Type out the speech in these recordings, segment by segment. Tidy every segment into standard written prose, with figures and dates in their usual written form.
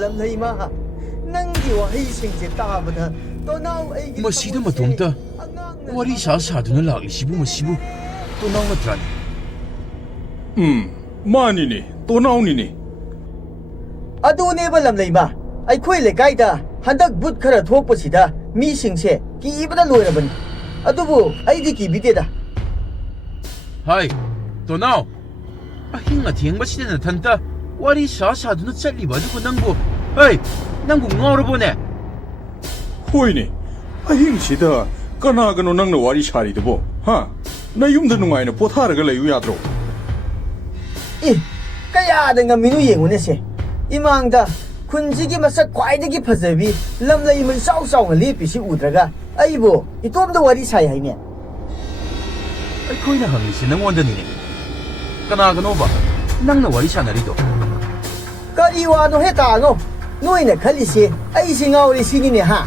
ꯂꯝꯂꯩꯃ ꯅꯪꯒꯤ ꯋꯥꯍꯩꯁꯤꯡꯁꯦ ꯇꯥꯕꯗ ꯇꯣꯅꯥꯎ ꯑꯩꯒꯤ ꯃꯁꯤꯗ ꯃꯇꯣꯝꯇ ꯋꯥꯔꯤ ꯁꯥꯗꯨꯅ ꯂꯥꯛꯂꯤꯁꯤꯕꯨ ꯃꯁꯤꯕꯨ ꯇꯣꯅꯥꯎ ꯅꯠꯇ꯭ꯔꯥꯅꯤ? ꯃꯥꯅꯤꯅꯦ, ꯇꯣꯅꯥꯎꯅꯤꯅꯦ. ꯑꯗꯨꯅꯦꯕ ꯂꯝꯂꯩꯃ, ꯑꯩꯈꯣꯏ ꯂꯩꯀꯥꯏꯗ ꯍꯟꯗꯛ ꯕꯨꯠ ꯈꯔ ꯊꯣꯛꯄꯁꯤꯗ ꯃꯤꯁꯤꯡꯁꯦ ꯀꯤꯕꯗ ꯂꯣꯏꯔꯕꯅꯤ. ꯑꯗꯨꯕꯨ ꯑꯩꯗꯤ ꯀꯤꯕꯤꯗꯦꯗ. ꯍꯥꯏ ꯇꯣꯅꯥꯎ, ꯑꯍꯤꯡ ꯑꯊꯦꯡꯕꯁꯤꯗ ꯅꯊꯟꯇ ꯋꯥꯔꯤ ꯁꯥꯗꯨꯅ ꯆꯠꯂꯤꯕ ꯑꯗꯨꯕꯨ ꯅꯪꯕꯨ ꯅꯪꯕꯨ ꯉꯥꯎꯔꯕꯣꯅꯦ? ꯍꯣꯏꯅꯦ, ꯑꯍꯤꯡꯁꯤꯗ ꯀꯅꯥꯒꯅꯣ ꯅꯪꯅ ꯋꯥꯔꯤ ꯁꯥꯔꯤꯗꯨꯕꯣ? ꯅꯌꯨꯝꯗ ꯅꯨꯡꯉꯥꯏꯅ ꯄꯣꯊꯥꯔꯒ ꯂꯩꯌꯨ ꯌꯥꯗ꯭ꯔꯣ? ꯀꯌꯥꯗ ꯉꯝꯃꯤꯅꯣ ꯌꯦꯡꯉꯨꯅꯦꯁꯦ. ꯏꯃꯥꯡꯗ ꯈꯨꯟꯁꯤꯒꯤ ꯃꯁꯛ ꯈ꯭ꯋꯥꯏꯗꯒꯤ ꯐꯖꯕꯤ ꯂꯝꯂꯩꯃ ꯏꯆꯥꯎ ꯆꯥꯎꯅ ꯂꯦꯞꯄꯤꯁꯤ ꯎꯗ꯭ꯔꯒ ꯑꯩꯕꯨ ꯏꯇꯣꯝꯗ ꯋꯥꯔꯤ ꯁꯥꯏ ꯍꯥꯏꯅꯦ. ꯑꯩꯈꯣꯏꯅ ꯍꯪꯂꯤꯁꯤ ꯅꯪꯉꯣꯟꯗꯅꯤꯅꯦ. ꯀꯅꯥꯒꯅꯣꯕ ꯅꯪꯅ ꯋꯥꯔꯤ ꯁꯥꯟꯅꯔꯤꯗꯣ? ꯀꯔꯤ ꯋꯥꯅꯣ ꯍꯦ ꯇꯥꯉꯣ? ꯅꯣꯏꯅ ꯈꯜꯂꯤꯁꯦ ꯑꯩꯁꯤ ꯉꯥꯎꯔꯦ ꯁꯤꯅꯤꯅꯦ ꯍꯥ?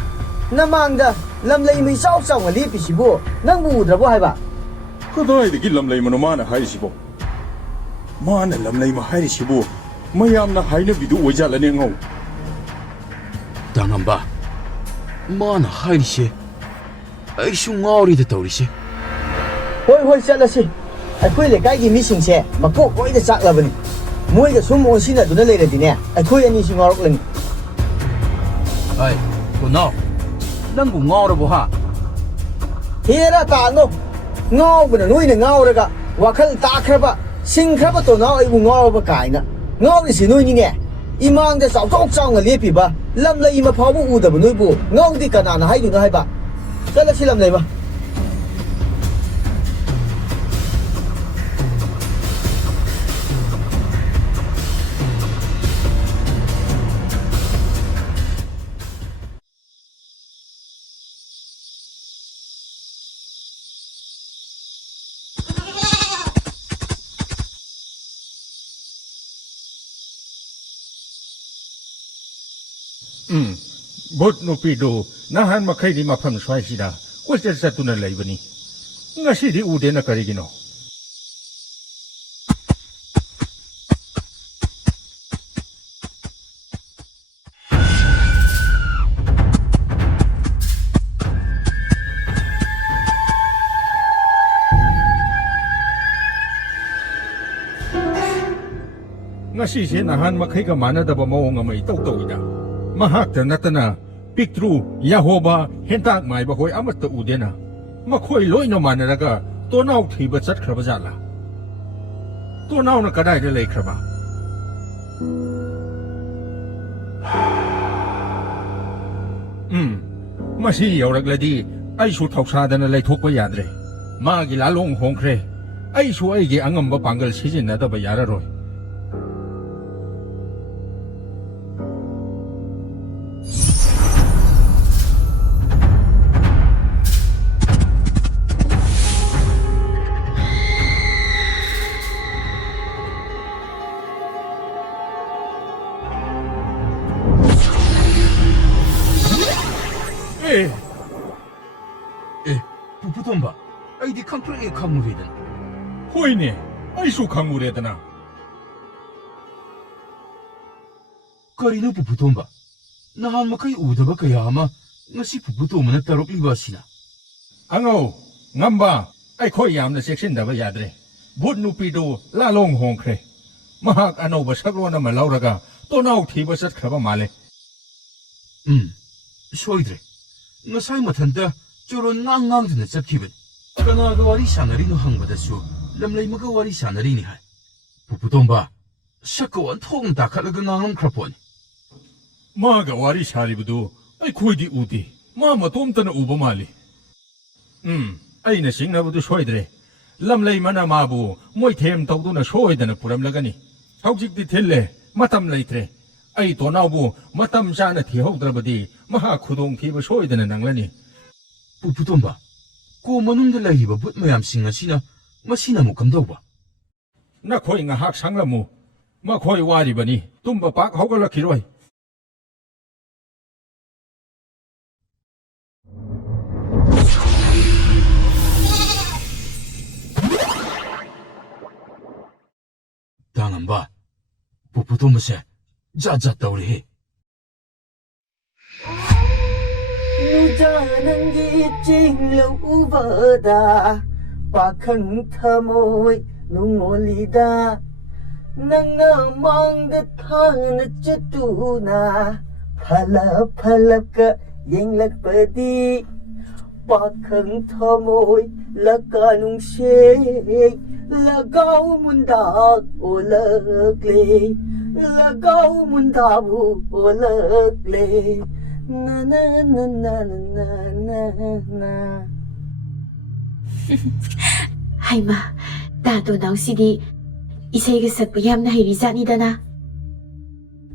ꯅꯃꯥꯡꯗ ꯂꯝꯂꯩꯃ ꯏꯆꯥꯎ ꯆꯥꯎꯅ ꯂꯦꯞꯄꯤꯁꯤꯕꯨ ꯅꯪꯕꯨ ꯎꯗ꯭ꯔꯕꯣ ꯍꯥꯏꯕ? ꯀꯗꯥꯏꯗꯒꯤ ꯂꯝꯂꯩꯃꯅꯣ ꯃꯥꯅ ꯍꯥꯏꯔꯤꯁꯤꯕꯣ? ꯃꯥꯅ ꯂꯝꯂꯩꯃ ꯍꯥꯏꯔꯤꯁꯤꯕꯨ ꯃꯌꯥꯝꯅ ꯍꯥꯏꯅꯕꯤꯗꯨ ꯑꯣꯏꯖꯥꯠꯂꯅꯦ ꯑꯉꯧ? ꯇꯥꯉꯝꯕ, ꯃꯥꯅ ꯍꯥꯏꯔꯤꯁꯦ ꯑꯩꯁꯨ ꯉꯥꯎꯔꯤꯗ ꯇꯧꯔꯤꯁꯦ. ꯍꯣꯏ ꯆꯠꯂꯁꯤ. ꯑꯩꯈꯣꯏ ꯂꯩꯀꯥꯏꯒꯤ ꯃꯤꯁꯤꯡꯁꯦ ꯃꯀꯣꯛ ꯂꯣꯏꯅ ꯆꯥꯛꯂꯕꯅꯤ. ꯃꯣꯏꯒ ꯁꯨꯝ ꯑꯣꯟꯁꯤꯟꯅꯗꯨꯅ ꯂꯩꯔꯗꯤꯅꯦ ꯑꯩꯈꯣꯏ ꯑꯅꯤꯁꯨ ꯉꯥꯎꯔꯛꯂꯅꯤ. ꯇꯣꯅꯥꯎ, ꯅꯪꯕꯨ ꯉꯥꯎꯔꯕꯣ ꯍꯥ? ꯍꯦꯔꯥ ꯇꯥꯉꯣ, ꯉꯥꯎꯕꯅ ꯅꯣꯏꯅ ꯉꯥꯎꯔꯒ ꯋꯥꯈꯜ ꯇꯥꯈ꯭ꯔꯕ ꯁꯤꯡꯈ꯭ꯔꯕ ꯇꯣꯅꯥꯎ ꯑꯩꯕꯨ ꯉꯥꯎꯔꯕ ꯀꯥꯏꯅ. ꯉꯥꯎꯔꯤꯁꯤ ꯅꯣꯏꯅꯤꯅꯦ. ꯏꯃꯥꯡꯗ ꯆꯥꯎꯊꯣꯛ ꯆꯥꯎꯅ ꯂꯦꯞꯄꯤꯕ ꯂꯝꯂꯩꯃ ꯐꯥꯎꯕ ꯎꯗꯕ ꯅꯣꯏꯕꯨ ꯉꯥꯎꯗꯤ ꯀꯅꯥꯅ ꯍꯥꯏꯗꯣꯏꯅꯣ ꯍꯥꯏꯕ? ꯆꯠꯂꯁꯤ ꯂꯝꯂꯩꯃ. ꯚꯨꯠ ꯅꯨꯄꯤꯗꯨ ꯅꯍꯥꯟ ꯃꯈꯩꯗꯤ ꯃꯐꯝ ꯁ꯭ꯋꯥꯏꯁꯤꯗ ꯀꯣꯏꯆꯠ ꯆꯠꯇꯨꯅ ꯂꯩꯕꯅꯤ. ꯉꯁꯤꯗꯤ ꯎꯗꯦꯅ ꯀꯔꯤꯒꯤꯅꯣ? ꯉꯁꯤꯁꯦ ꯅꯍꯥꯟ ꯃꯈꯩꯒ ꯃꯥꯟꯅꯗꯕ ꯃꯑꯣꯡ ꯑꯃ ꯏꯇꯧ ꯇꯧꯏꯗ. ꯃꯍꯥꯛꯇ ꯅꯠꯇꯅ ꯄꯤꯛꯇ꯭ꯔꯨ, ꯌꯥꯍꯣꯕ, ꯍꯦꯟꯇꯥꯛ ꯃꯥꯏꯕ ꯍꯣꯏ ꯑꯃꯠꯇ ꯎꯗꯦꯅ. ꯃꯈꯣꯏ ꯂꯣꯏꯅ ꯃꯥꯟꯅꯔꯒ ꯇꯣꯅꯥꯎ ꯊꯤꯕ ꯆꯠꯈ꯭ꯔꯕ ꯖꯥꯠꯂꯥ? ꯇꯣꯅꯥꯎꯅ ꯀꯗꯥꯏꯗ ꯂꯩꯈ꯭ꯔꯕ? ꯃꯁꯤ ꯌꯧꯔꯛꯂꯗꯤ ꯑꯩꯁꯨ ꯊꯧꯁꯥꯗꯅ ꯂꯩꯊꯣꯛꯄ ꯌꯥꯗ꯭ꯔꯦ. ꯃꯥꯒꯤ ꯂꯥꯂꯣꯡ ꯍꯣꯡꯈ꯭ꯔꯦ. ꯑꯩꯁꯨ ꯑꯩꯒꯤ ꯑꯉꯝꯕ ꯄꯥꯡꯒꯜ ꯁꯤꯖꯤꯟꯅꯗꯕ ꯌꯥꯔꯔꯣꯏ. ꯄꯨꯄꯨꯇꯣꯝꯕ, ꯑꯩꯗꯤ ꯈꯪꯄ꯭ꯔꯦꯛ ꯈꯪꯉꯨꯔꯦꯗꯅ. ꯍꯣꯏꯅꯦ, ꯑꯩꯁꯨ ꯈꯪꯉꯨꯔꯦꯗꯅ. ꯀꯔꯤꯅꯣ ꯄꯨꯄꯨꯇꯣꯝꯕ? ꯅꯍꯥꯟ ꯃꯈꯩ ꯎꯗꯕ ꯀꯌꯥ ꯑꯃ ꯉꯁꯤ ꯄꯨꯄꯨꯇꯣꯝꯕꯅ ꯇꯧꯔꯛꯂꯤꯕ ꯑꯁꯤꯅ? ꯑꯉꯧ, ꯉꯝꯕ, ꯑꯩꯈꯣꯏ ꯌꯥꯝꯅ ꯆꯦꯛꯁꯤꯟꯗꯕ ꯌꯥꯗ꯭ꯔꯦ. ꯚꯨꯠ ꯅꯨꯄꯤꯗꯨ ꯂꯥꯂꯣꯡ ꯍꯣꯡꯈ꯭ꯔꯦ. ꯃꯍꯥꯛ ꯑꯅꯧꯕ ꯁꯛꯂꯣꯟ ꯑꯃ ꯂꯧꯔꯒ ꯇꯣꯅꯥꯎ ꯊꯤꯕ ꯆꯠꯈ꯭ꯔꯕ ꯃꯥꯜꯂꯦ. ꯁꯣꯏꯗ꯭ꯔꯦ. ꯉꯁꯥꯏ ꯃꯊꯟꯇ ꯆꯣꯔꯣꯟ ꯉꯥꯡꯗꯨꯅ ꯆꯠꯈꯤꯕꯅꯤ. ꯀꯅꯥꯒ ꯋꯥꯔꯤ ꯁꯥꯟꯅꯔꯤꯅꯣ ꯍꯪꯕꯗꯁꯨ ꯂꯝꯂꯩꯃꯒ ꯋꯥꯔꯤ ꯁꯥꯟꯅꯔꯤꯅꯤ ꯍꯥꯏ. ꯄꯨꯄꯨꯇꯣꯝꯕ, ꯁꯛꯀ ꯑꯣꯟꯊꯣꯛꯅ ꯇꯥꯈꯠꯂꯒ ꯉꯥꯡꯉꯝꯈ꯭ꯔꯄꯣꯠꯅꯤ. ꯃꯥꯒ ꯋꯥꯔꯤ ꯁꯥꯔꯤꯕꯗꯨ ꯑꯩꯈꯣꯏꯗꯤ ꯎꯗꯦ. ꯃꯥ ꯃꯇꯣꯝꯇꯅ ꯎꯕ ꯃꯥꯜꯂꯤ. ꯑꯩꯅ ꯆꯤꯡꯅꯕꯗꯨ ꯁꯣꯏꯗ꯭ꯔꯦ. ꯂꯝꯂꯩꯃꯅ ꯃꯥꯕꯨ ꯃꯣꯏꯊꯦꯝ ꯇꯧꯗꯨꯅ ꯁꯣꯏꯗꯅ ꯄꯨꯔꯝꯂꯒꯅꯤ. ꯍꯧꯖꯤꯛꯇꯤ ꯊꯤꯜꯂꯦ, ꯃꯇꯝ ꯂꯩꯇ꯭ꯔꯦ. ꯑꯩ ꯇꯣꯅꯥꯎꯕꯨ ꯃꯇꯝ ꯆꯥꯅ ꯊꯤꯍꯧꯗ꯭ꯔꯕꯗꯤ ꯃꯍꯥꯛ ꯈꯨꯗꯣꯡꯊꯤꯕ ꯁꯣꯏꯗꯅ ꯅꯪꯂꯅꯤ. ꯄꯨꯄꯨꯇꯣꯝꯕ, ꯀꯣ ꯃꯅꯨꯡꯗ ꯂꯩꯔꯤꯕ ꯕꯨꯠ ꯃꯌꯥꯝꯁꯤꯡ ꯑꯁꯤꯅ ꯃꯁꯤꯅ ꯑꯃꯨꯛ ꯀꯝꯗꯧꯕ? ꯅꯈꯣꯏ ꯉꯥꯏꯍꯥꯛ ꯁꯪꯂꯝꯃꯨ. ꯃꯈꯣꯏ ꯋꯥꯔꯤꯕꯅꯤ. ꯇꯨꯝꯕ ꯄꯥꯛ ꯍꯧꯒꯠꯂꯛꯈꯤꯔꯣꯏ. ꯇꯥꯉꯝꯕ, ꯄꯨꯄꯨꯇꯣꯝꯕꯁꯦ ꯖꯥꯠ ꯖꯥꯠ ꯇꯧꯔꯦꯍꯦ. ꯅꯪꯒꯤ ꯆꯤꯡꯂꯧꯕꯗ ꯄꯥꯈꯪ ꯊꯃꯣꯏ ꯅꯨꯡꯉꯣꯜꯂꯤꯗ ꯅꯪꯅ ꯃꯥꯡꯗ ꯊꯥꯅ ꯆꯠꯇꯨꯅ ꯐꯂꯞꯀ ꯌꯦꯡꯂꯛꯄꯗꯤ ꯄꯥꯈꯪ ꯊꯃꯣꯏ ꯂꯀꯥ ꯅꯨꯡꯁꯦꯡ ꯂꯒꯥꯎ ꯃꯨꯟꯗꯥꯛ ꯑꯣꯜꯂꯛꯂꯦ ꯂꯒꯥꯎ ꯃꯨꯟꯗꯥꯕꯨ ꯑꯣꯜꯂꯛꯂꯦ ꯅ ꯅ ꯅ ꯅ ꯅ ꯅ ꯅ ꯍꯩꯃꯥ ꯇꯥꯇꯣ ꯅꯥꯎꯁꯤꯗꯤ ꯏꯁꯩꯒ ꯁꯛꯄ ꯌꯥꯝꯅ ꯍꯩꯔꯤꯖꯥꯠꯅꯤꯗꯅ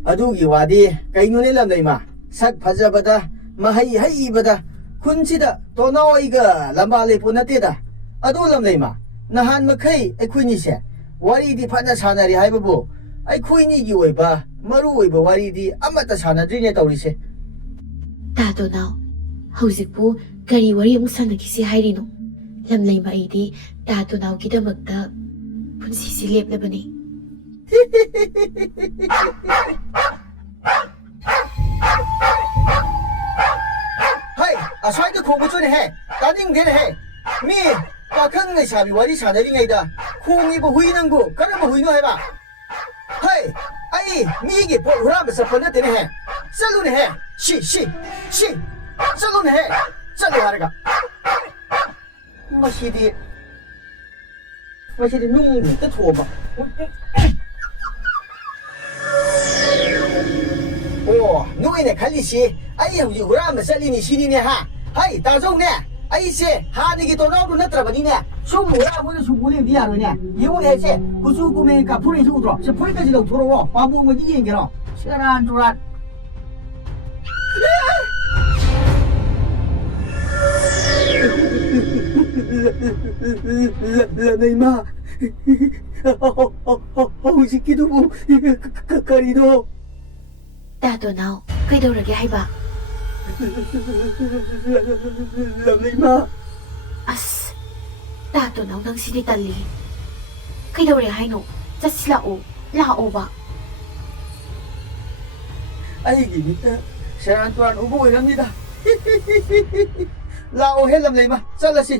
ꯑꯗꯨꯒꯤ ꯋꯥꯗꯤ ꯀꯩꯅꯣꯅꯦ ꯂꯝꯂꯩꯃ ꯁꯛ ꯐꯖꯕꯗ ꯃꯍꯩ ꯍꯩꯕꯗ ꯈꯨꯟꯁꯤꯗ ꯇꯣꯅꯥꯎ ꯑꯩꯒ ꯂꯝꯕꯥ ꯂꯦꯞꯄꯣ ꯅꯠꯇꯦꯗ ꯑꯗꯨ ꯂꯝꯂꯩꯃ ꯅꯍꯥꯟ ꯃꯈꯩ ꯑꯩꯈꯣꯏꯅꯤꯁꯦ ꯋꯥꯔꯤꯗꯤ ꯐꯅ ꯁꯥꯟꯅꯔꯤ ꯍꯥꯏꯕꯕꯨ ꯑꯩꯈꯣꯏꯅꯤꯒꯤ ꯑꯣꯏꯕ ꯃꯔꯨ ꯑꯣꯏꯕ ꯋꯥꯔꯤꯗꯤ ꯑꯃꯠꯇ ꯁꯥꯟꯅꯗ꯭ꯔꯤꯅꯦ ꯇꯧꯔꯤꯁꯦ ꯇꯥꯇꯣ ꯅꯥꯎ ꯍꯧꯖꯤꯛꯄꯨ ꯀꯔꯤ ꯋꯥꯔꯤ ꯑꯃꯨꯛ ꯁꯥꯟꯅꯈꯤꯁꯤ ꯍꯥꯏꯔꯤꯅꯣ ꯂꯝꯂꯩꯃ ꯑꯩꯗꯤ ꯇꯥꯇꯣ ꯅꯥꯎꯒꯤꯗꯃꯛꯇ ꯄꯨꯟꯁꯤꯁꯤ ꯂꯦꯞꯂꯕꯅꯤ ꯍꯩ ꯑꯁ꯭ꯋꯥꯏꯗ ꯈꯣꯡꯕꯁꯨꯅꯦꯍꯦ ꯇꯥꯅꯤꯡꯗꯦꯅꯦꯍꯦ ꯃꯤ ꯄꯥꯈꯪ ꯂꯩꯁꯥꯕꯤ ꯋꯥꯔꯤ ꯁꯥꯟꯅꯔꯤꯉꯩꯗ ꯈꯣꯡꯉꯤꯕ ꯍꯨꯏ ꯅꯪꯕꯨ ꯀꯔꯝꯕ ꯍꯨꯏꯅꯣ ꯍꯥꯏꯕ ꯍꯩ ꯑꯩ ꯃꯤꯒꯤ ꯄꯣꯠ ꯍꯨꯔꯥꯟꯕ ꯆꯠꯄ ꯅꯠꯇꯦꯅꯦꯍꯦ ꯆꯠꯂꯨꯅꯦꯍꯦ ꯁꯤ ꯆꯠꯂꯨꯅꯦꯍꯦ ꯆꯠꯂꯨ ꯍꯥꯏꯔꯒ ꯃꯁꯤꯗꯤ ꯅꯨꯡ ꯍꯦꯛꯇ ꯊꯣꯝꯕ ꯑꯣ ꯅꯣꯏꯅ ꯈꯜꯂꯤꯁꯤ ꯑꯩ ꯍꯧꯖꯤꯛ ꯍꯨꯔꯥꯟꯕ ꯆꯠꯂꯤꯅꯤ ꯁꯤꯅꯤꯅꯦ ꯍꯥ ꯍꯩ ꯇꯥꯖꯧꯅꯦ ꯑꯩꯁꯦ ꯍꯥꯟꯅꯒꯤ ꯇꯣꯅꯥꯎꯗꯨ ꯅꯠꯇ꯭ꯔꯕꯅꯤꯅꯦ ꯁꯨꯝ ꯍꯨꯔꯥꯟꯕꯅ ꯁꯨꯝ ꯎꯂꯦꯝꯗꯤ ꯌꯥꯔꯣꯏꯅꯦ ꯌꯦꯡꯉꯨꯅꯦ ꯁꯦ ꯀꯨꯆꯨ ꯀꯨꯃꯦꯟ ꯀꯥꯞꯊꯣꯔꯛꯏꯁꯤ ꯎꯗ꯭ꯔꯣ ꯁꯦ ꯐꯨꯔꯤꯠꯀꯁꯤ ꯂꯧꯊꯣꯔꯛꯑꯣ ꯄꯥꯝꯕꯣꯝꯒꯗꯤ ꯌꯦꯡꯒꯦꯔꯣ ꯁꯦꯔꯥꯟ ꯇꯨꯔꯥꯟ ꯂꯟꯅꯩꯃ ꯍꯧꯖꯤꯛꯀꯤꯗꯨꯕꯨ ꯀꯔꯤꯅꯣ ꯇꯥꯇꯣ ꯅꯥꯎ ꯀꯩꯗꯧꯔꯒꯦ ꯍꯥꯏꯕ ꯂꯟꯅꯩꯃ ꯑꯁ ꯇꯥꯇꯣ ꯅꯥꯎ ꯅꯪꯁꯤꯗꯤ ꯇꯜꯂꯤ ꯀꯩꯗꯧꯔꯦ ꯍꯥꯏꯅꯣ ꯆꯠꯁꯤꯜꯂꯛꯑꯣ ꯂꯥꯛꯑꯣꯕ ꯑꯩꯒꯤ ꯃꯤꯠꯇ ꯁꯦꯔꯥꯟ ꯇꯨꯔꯥꯟ ꯎꯕ ꯑꯣꯏꯔꯝꯅꯤꯗ ꯂꯥꯛꯑꯣ ꯍꯦ ꯂꯝꯂꯩꯃ ꯆꯠꯂꯁꯤ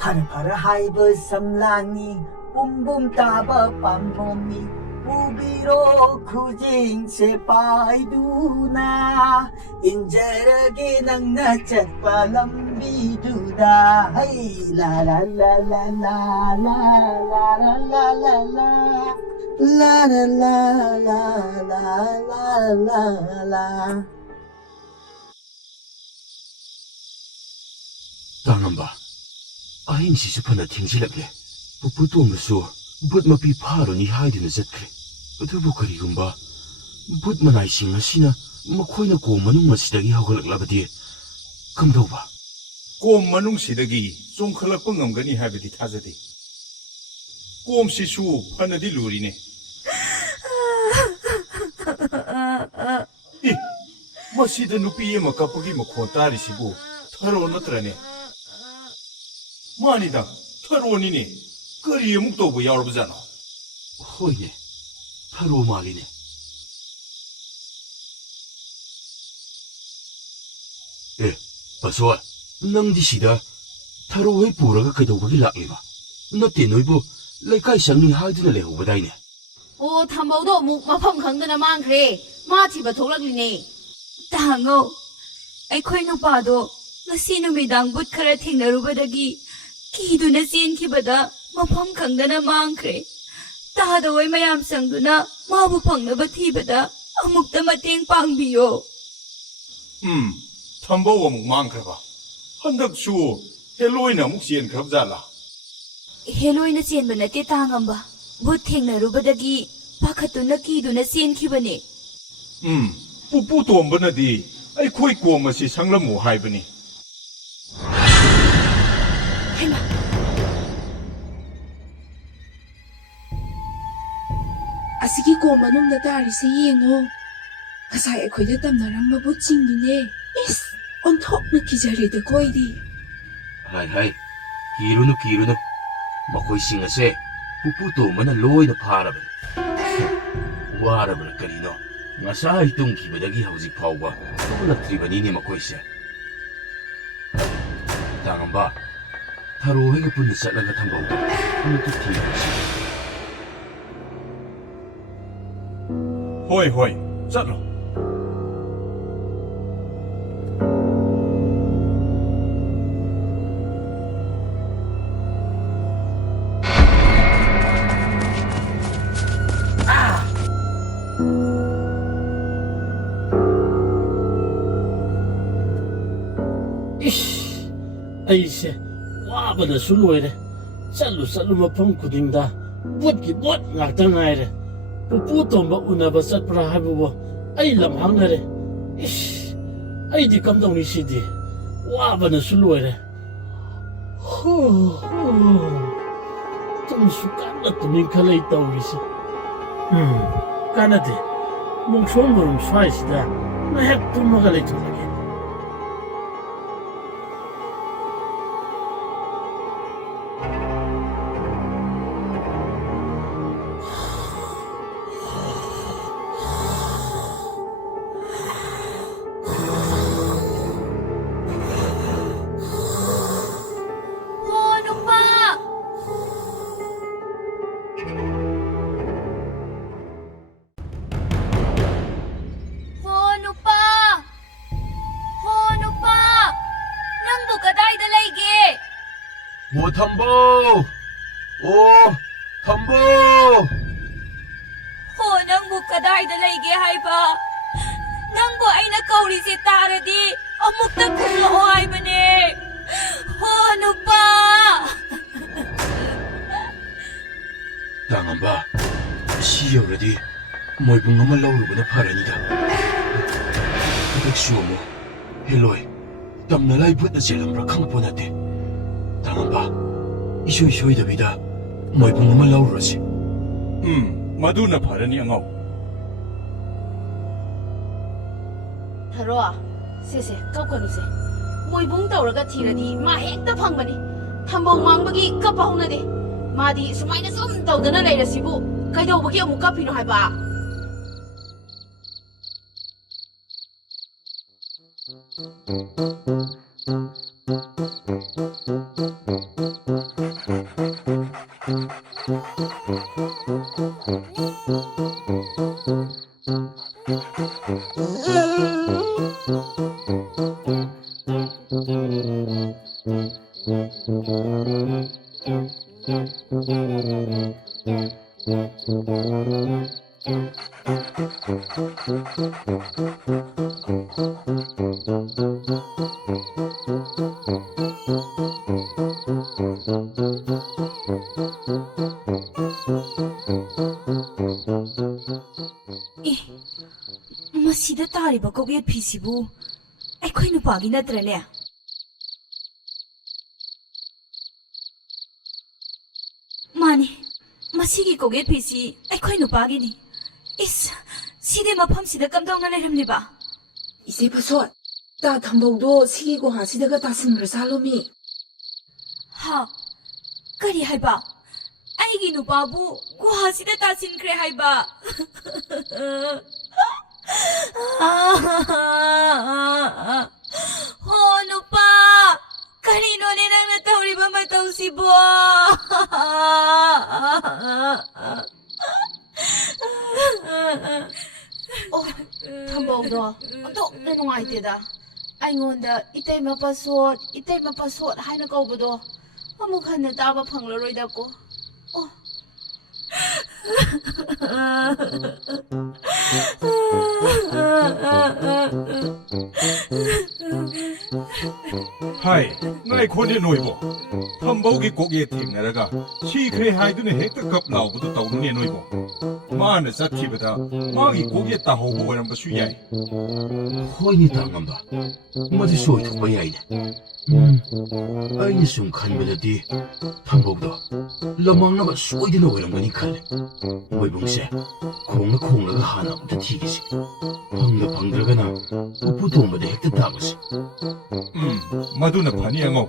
ꯐꯔ ꯍꯥꯏꯕ ꯁꯝꯂꯥꯡꯅꯤ ꯄꯨꯝꯕꯨꯝ ꯇꯥꯕ ꯄꯥꯝꯕꯣꯝꯅꯤ ꯄꯨꯕꯤꯔꯣ ꯈꯨꯖꯤꯡꯁꯦ ꯄꯥꯏꯗꯨꯅ ꯏꯟꯖꯔꯒꯦ ꯅꯪꯅ ꯆꯠꯄ ꯂꯝꯕꯤꯗꯨꯗ ꯍꯩ ꯂꯥ ꯂꯥ ꯂꯥ ꯂꯥ ꯂꯥ ꯂꯥ ꯂꯥ ꯂꯥ ꯂꯥ ꯂꯥ ꯂꯥ La la la la la la la la. ꯇꯥꯡꯉꯝꯕ ꯑꯍꯤꯡꯁꯤꯁꯨ ꯐꯅ ꯊꯦꯡꯖꯤꯜꯂꯛꯂꯦ ꯄꯨꯄꯨ ꯇꯣꯝꯕꯁꯨ ꯕꯨꯠ ꯃꯄꯤ ꯐꯥꯔꯨꯅꯤ ꯍꯥꯏꯗꯨꯅ ꯆꯠꯈ꯭ꯔꯦ ꯑꯗꯨꯕꯨ ꯀꯔꯤꯒꯨꯝꯕ ꯕꯨꯠ ꯃꯅꯥꯏꯁꯤꯡ ꯑꯁꯤꯅ ꯃꯈꯣꯏꯅ ꯀꯣꯝ ꯃꯅꯨꯡ ꯑꯁꯤꯗꯒꯤ ꯍꯧꯒꯠꯂꯛꯂꯕꯗꯤ ꯀꯝꯗꯧꯕ ꯀꯣꯝ ꯃꯅꯨꯡꯁꯤꯗꯒꯤ ꯆꯣꯡꯈꯠꯂꯛꯄ ꯉꯝꯒꯅꯤ ꯍꯥꯏꯕꯗꯤ ꯊꯥꯖꯗꯦ ꯀꯣꯝꯁꯤꯁꯨ ꯐꯅꯗꯤ ꯂꯨꯔꯤꯅꯦ ꯃꯁꯤꯗ ꯅꯨꯄꯤ ꯑꯃ ꯀꯞꯄꯒꯤ ꯃꯈꯣꯟ ꯇꯥꯔꯤꯁꯤꯕꯨ ꯊꯔꯣ ꯅꯠꯇ꯭ꯔꯅꯦ ꯃꯥꯅꯤꯗ ꯊꯔꯣꯅꯤꯅꯦ ꯀꯔꯤ ꯑꯃꯨꯛ ꯇꯧꯕ ꯌꯥꯎꯔꯕꯖꯥꯠꯅꯣ ꯍꯣꯏꯅꯦ ꯊꯔꯣ ꯃꯥꯜꯂꯤꯅꯦ ꯑꯦ ꯄꯁꯣ ꯅꯪꯗꯤ ꯁꯤꯗ ꯊꯔꯣ ꯍꯩ ꯄꯨꯔꯒ ꯀꯩꯗꯧꯕꯒꯤ ꯂꯥꯛꯂꯤꯕ ꯅꯠꯇꯦ ꯅꯣꯏꯕꯨ ꯂꯩꯀꯥꯏ ꯆꯪꯅꯤ ꯍꯥꯏꯗꯨꯅ ꯂꯩꯍꯧꯕꯗꯥꯏꯅꯦ ꯑꯣ ꯊꯝꯕꯧꯗꯣ ꯑꯃꯨꯛ ꯃꯐꯝ ꯈꯪꯗꯅ ꯃꯥꯡꯈ꯭ꯔꯦ ꯃꯥ ꯊꯤꯕ ꯊꯣꯛꯂꯛꯂꯤꯅꯦ ꯇꯥꯉꯣ ꯑꯩꯈꯣꯏ ꯅꯨꯄꯥꯗꯣ ꯉꯁꯤ ꯅꯨꯃꯤꯗꯥꯡ ꯕꯨꯠ ꯈꯔ ꯊꯦꯡꯅꯔꯨꯕꯗꯒꯤ ꯀꯤꯗꯨꯅ ꯆꯦꯟꯈꯤꯕꯗ ꯃꯐꯝ ꯈꯪꯗꯅ ꯃꯥꯡꯈ꯭ꯔꯦ ꯇꯥꯗꯋꯣꯏ ꯃꯌꯥꯝ ꯆꯪꯗꯨꯅ ꯃꯥꯕꯨ ꯐꯪꯅꯕ ꯊꯤꯕꯗ ꯑꯃꯨꯛꯇ ꯃꯇꯦꯡ ꯄꯥꯡꯕꯤꯌꯣ ꯊꯝꯕꯧ ꯑꯃꯨꯛ ꯃꯥꯡꯈ꯭ꯔꯕ ꯍꯟꯗꯛꯁꯨ ꯍꯦꯂꯣꯏꯅ ꯑꯃꯨꯛ ꯆꯦꯟꯈ꯭ꯔꯕꯖꯥꯠꯂꯥ ꯍꯦꯂꯣꯏꯅ ꯆꯦꯟꯕ ꯅꯠꯇꯦ ꯇꯥꯉꯝꯕ ꯕꯨꯠ ꯊꯦꯡꯅꯔꯨꯕꯗꯒꯤ ꯄꯥꯈꯠꯇꯨꯅ ꯀꯤꯗꯨꯅ ꯆꯦꯟꯈꯤꯕꯅꯦ ꯄꯨꯄꯨ ꯇꯣꯝꯕꯅꯗꯤ ꯑꯩꯈꯣꯏ ꯀꯣꯝ ꯑꯁꯤ ꯁꯪꯂꯝꯃꯨ ꯍꯥꯏꯕꯅꯤ ꯍꯩꯃꯥ ꯑꯁꯤꯒꯤ ꯀꯣꯝ ꯃꯅꯨꯡꯗ ꯇꯥꯔꯤꯁꯦ ꯌꯦꯡꯉꯣ ꯉꯁꯥꯏ ꯑꯩꯈꯣꯏꯗ ꯇꯝꯅꯔꯝꯕ ꯕꯨꯠꯁꯤꯡꯗꯨꯅꯦ ꯏꯁ ꯑꯣꯟꯊꯣꯛꯅ ꯀꯤꯖꯔꯦꯗꯀꯣ ꯑꯩꯗꯤ ꯍꯥꯏ ꯀꯤꯔꯨꯅꯨ ꯃꯈꯣꯏꯁꯤꯡ ꯑꯁꯦ ꯄꯨꯄꯨ ꯇꯣꯝꯕꯅ ꯂꯣꯏꯅ ꯐꯥꯔꯕꯅꯤ ꯋꯥꯔꯕ꯭ꯔꯥ ꯀꯔꯤꯅꯣ ꯉꯁꯥꯏ ꯇꯨꯝꯈꯤꯕꯗꯒꯤ ꯍꯧꯖꯤꯛ ꯐꯥꯎꯕ ꯊꯣꯛꯂꯛꯇ꯭ꯔꯤꯕꯅꯤꯅꯦ ꯃꯈꯣꯏꯁꯦ ꯇꯥꯡꯉꯝꯕ ꯊꯔꯣ ꯍꯣꯏꯒ ꯄꯨꯟꯅ ꯆꯠꯂꯒ ꯊꯝꯕꯧꯗꯣ ꯑꯃꯨꯛꯇ ꯊꯤꯔꯨꯁꯤ ꯍꯣꯏ ꯍꯣꯏ ꯆꯠꯂꯣ 이씨, ꯑꯩꯁꯦ ꯋꯥꯕꯗꯁꯨ ꯂꯣꯏꯔꯦ. ꯆꯠꯂꯨ ꯃꯐꯝ ꯈꯨꯗꯤꯡꯗ ꯕꯣꯠꯀꯤ ꯕꯣꯠ ꯉꯥꯛꯇ ꯉꯥꯏꯔꯦ. ꯄꯨꯄꯨ ꯇꯣꯝꯕ ꯎꯅꯕ ꯆꯠꯄ꯭ꯔꯥ ꯍꯥꯏꯕꯕꯨ ꯑꯩ ꯂꯝ ꯍꯥꯡꯅꯔꯦ. 이씨, ꯑꯩꯗꯤ ꯀꯝꯗꯧꯅꯤ ꯁꯤꯗꯤ? 와ꯕꯅꯁꯨ ꯂꯣꯏꯔꯦ. ꯇꯨꯝꯁꯨ ꯀꯟꯅ ꯇꯨꯝꯅꯤꯡꯈꯠꯂꯛꯏ ꯇꯧꯔꯤꯁꯦ. ꯀꯥꯟꯅꯗꯦ. ꯃꯣꯡꯁꯣꯡ ꯃꯔꯨꯝ ꯁ꯭ꯋꯥꯏꯁꯤꯗ ꯉꯥꯏꯍꯥꯛ ꯇꯨꯝꯃꯒ ꯂꯩꯊꯣꯛꯂꯒꯦ. 뭐 탐보! 오, 탐보! ꯍꯣ ꯅꯪꯕꯨ ꯀꯗꯥꯏꯗ ꯂꯩꯒꯦ ꯍꯥꯏꯕ? ꯅꯪꯕꯨ ꯑꯩꯅ ꯀꯧꯔꯤꯁꯦ ꯇꯥꯔꯗꯤ ꯑꯃꯨꯛꯇ ꯈꯨꯝꯂꯛꯑꯣ ꯍꯥꯏꯕꯅꯦ. ꯍꯣ ꯅꯨꯄꯥ! ꯇꯥꯡꯉꯝꯕ, ꯁꯤ ꯌꯧꯔꯗꯤ ꯃꯣꯏꯕꯨꯡ ꯑꯃ ꯂꯧꯔꯨꯕꯅ ꯐꯔꯅꯤꯗ. ꯍꯟꯗꯛꯁꯨ ꯑꯃꯨꯛ ꯍꯦꯂꯣꯏ ꯇꯝꯅ ꯂꯥꯏ ꯚꯨꯠꯅ ꯆꯦꯜꯂꯝꯕ꯭ꯔꯥ ꯈꯪꯄꯣ ꯅꯠꯇꯦ. ꯇꯥꯡꯉꯝꯕ, 이쇼이 소이더비다 모이봉 엄마 라우르지. 마두나 바르니 angau. Tharo, sese, kaukanuse. Moibung tawraga thiradi ma hekta phangmani. Thambong mangbagi kapaunade. Madi sumaina sum tawdana leirasibu. Kaidawbagi amuk kapino haiba. ꯃꯁꯤꯗ ꯇꯥꯔꯤꯕ ꯀꯧꯌꯦꯠ ꯐꯤꯁꯤꯕꯨ ꯑꯩꯈꯣꯏ ꯅꯨꯄꯥꯒꯤ ꯅꯠꯇ꯭ꯔꯅꯦ? ꯃꯥꯅꯤ, ꯃꯁꯤꯒꯤ ꯀꯧꯌꯦꯠ ꯐꯤꯁꯤ ꯑꯩꯈꯣꯏ ꯅꯨꯄꯥꯒꯤꯅꯤ. ꯏꯁ, ꯁꯤꯗꯤ ꯃꯐꯝꯁꯤꯗ ꯀꯝꯗꯧꯅ ꯂꯩꯔꯝꯂꯤꯕ? 이제 버섯 다 탐봉도 시기 고하시다가 다승을 살로미. 하, ꯀꯔꯤ ꯍꯥꯏꯕ? ꯑꯩꯒꯤ ꯅꯨꯄꯥꯕꯨ ꯒꯨꯍꯥꯁꯤꯗ ꯇꯥꯁꯤꯟꯈ꯭ꯔꯦ ꯍꯥꯏꯕ? ꯍꯣ ꯅꯨꯄꯥ, ꯀꯔꯤꯅꯣꯅꯦ ꯅꯪꯅ ꯇꯧꯔꯤꯕ ꯃꯇꯧꯁꯤꯕꯣ? Oh, thambongdo. Ontok na nungaiteda. Aingonda itayma pasot haina kaubado. Amuk hanna taba phanglaroida ko. Oh. 하이, 나의 권이 노이보. 탐보기 고기에 탱나라가 시크레 하이드는 헥터 컵 나오고도 떠오르네 노이보. 마는 사티보다 마기 고기에 따호고 그런 거 수야이. 호이니 당한바. 뭐지 소이 통과야이네. 아이니 숨 칸베다디 탐복도 러망나가 소이드나 오이랑거니 칼레. 모이봉세 콩나가 하나 부터 튀기시. 방들어가나 우부동바다 헥터 따버시. 마두나 파니 angau.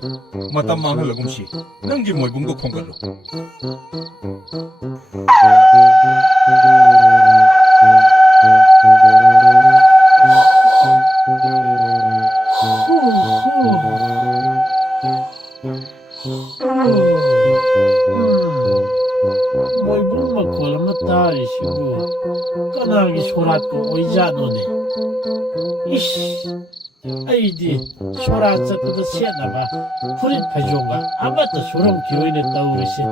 마땀 망할라곰시. 낭기 모이봉도 콩갈로. ꯀꯅꯥꯒꯤ ꯁꯣꯔꯥꯠꯄꯨ ꯑꯣꯏꯖꯥꯠꯅꯣꯅꯦ 이씨 ꯑꯩꯗꯤ ꯁꯣꯔꯥꯠ ꯆꯠꯄꯗ ꯁꯦꯠꯅꯕ ꯐꯨꯔꯤꯠ ꯐꯩꯖꯣꯝꯒ ꯑꯃꯠꯇ ꯁꯨꯔꯝꯈꯤꯔꯣꯏꯅꯦ ꯇꯧꯔꯤꯁꯦ